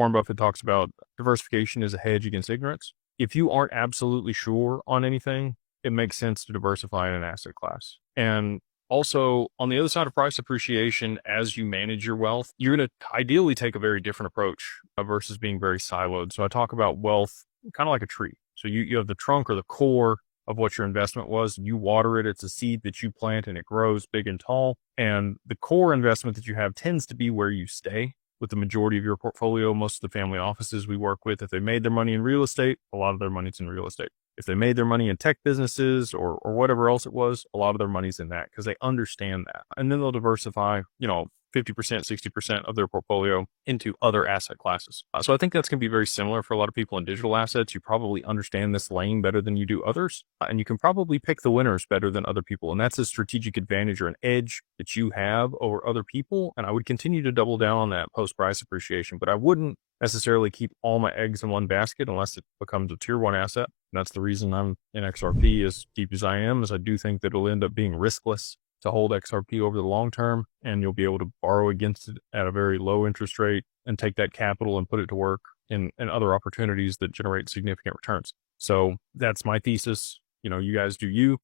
Warren Buffett talks about diversification is a hedge against ignorance. If you aren't absolutely sure on anything, it makes sense to diversify in an asset class. And also, on the other side of price appreciation, as you manage your wealth, you're going to ideally take a very different approach versus being very siloed. So I talk about wealth kind of like a tree. So you have the trunk or the core of what your investment was. You water it. It's a seed that you plant and it grows big and tall. And the core investment that you have tends to be where you stay with the majority of your portfolio. Most of the family offices we work with, if they made their money in real estate, a lot of their money's in real estate. If they made their money in tech businesses or whatever else it was, a lot of their money's in that because they understand that. And then they'll diversify, 50%, 60% of their portfolio into other asset classes. So I think that's going to be very similar for a lot of people in digital assets. You probably understand this lane better than you do others, and you can probably pick the winners better than other people. And that's a strategic advantage or an edge that you have over other people. And I would continue to double down on that post price appreciation, but I wouldn't necessarily keep all my eggs in one basket unless it becomes a tier one asset. And that's the reason I'm in XRP as deep as I am, is I do think that it'll end up being riskless to hold XRP over the long term, and you'll be able to borrow against it at a very low interest rate and take that capital and put it to work in other opportunities that generate significant returns. So that's my thesis. You guys do you.